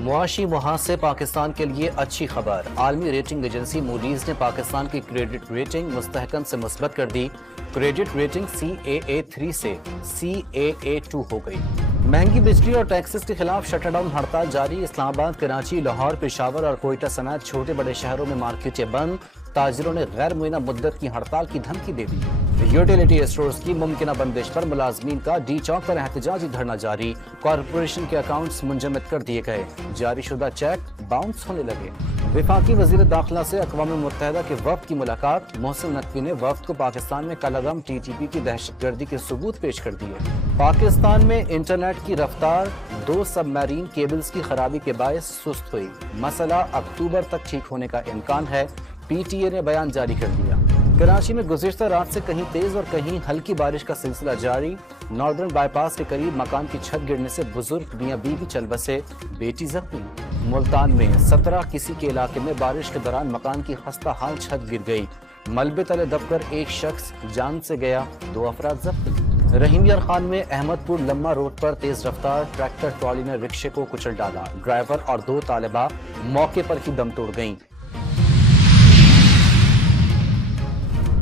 معاشی محاذ سے پاکستان کے لیے اچھی خبر، عالمی ریٹنگ ایجنسی موڈیز نے پاکستان کی کریڈٹ ریٹنگ مستحکم سے مثبت کر دی۔ کریڈٹ ریٹنگ CAA3 سے CAA2 ہو گئی۔ مہنگی بجلی اور ٹیکسز کے خلاف شٹر ڈاؤن ہڑتال جاری، اسلام آباد، کراچی، لاہور، پشاور اور کوئٹہ سمیت چھوٹے بڑے شہروں میں مارکیٹیں بند، تاجروں نے غیر معینہ مدت کی ہڑتال کی دھمکی دے دی۔ یوٹیلیٹی اسٹورز کی ممکنہ بندش پر ملازمین کا ڈی چوک پر احتجاجی دھرنا جاری، کارپوریشن کے اکاؤنٹس منجمد کر دیے گئے، جاری شدہ چیک باؤنس ہونے لگے۔ وفاقی وزیر داخلہ سے اقوام متحدہ کے وفد کی ملاقات، محسن نقوی نے وفد کو پاکستان میں کالعدم TTP کی دہشت گردی کے ثبوت پیش کر دیے۔ پاکستان میں انٹرنیٹ کی رفتار 2 سب میرین کیبلز کی خرابی کے باعث سست ہوئی، مسئلہ اکتوبر تک ٹھیک ہونے کا امکان ہے، PTA نے بیان جاری کر دیا۔ کراچی میں گزشتہ رات سے کہیں تیز اور کہیں ہلکی بارش کا سلسلہ جاری، ناردرن بائی پاس کے قریب مکان کی چھت گرنے سے بزرگ میاں بیوی چل بسے، بیٹی زخمی۔ ملتان میں 17 کسی کے علاقے میں بارش کے دوران مکان کی خستہ حال چھت گر گئی، ملبے تلے دب کر ایک شخص جان سے گیا، 2 افراد زخمی۔ رحیم یار خان میں احمد پور لمہ روڈ پر تیز رفتار ٹریکٹر ٹرالی نے رکشے کو کچل ڈالا، ڈرائیور اور 2 طالبہ موقع پر ہی دم توڑ گئیں۔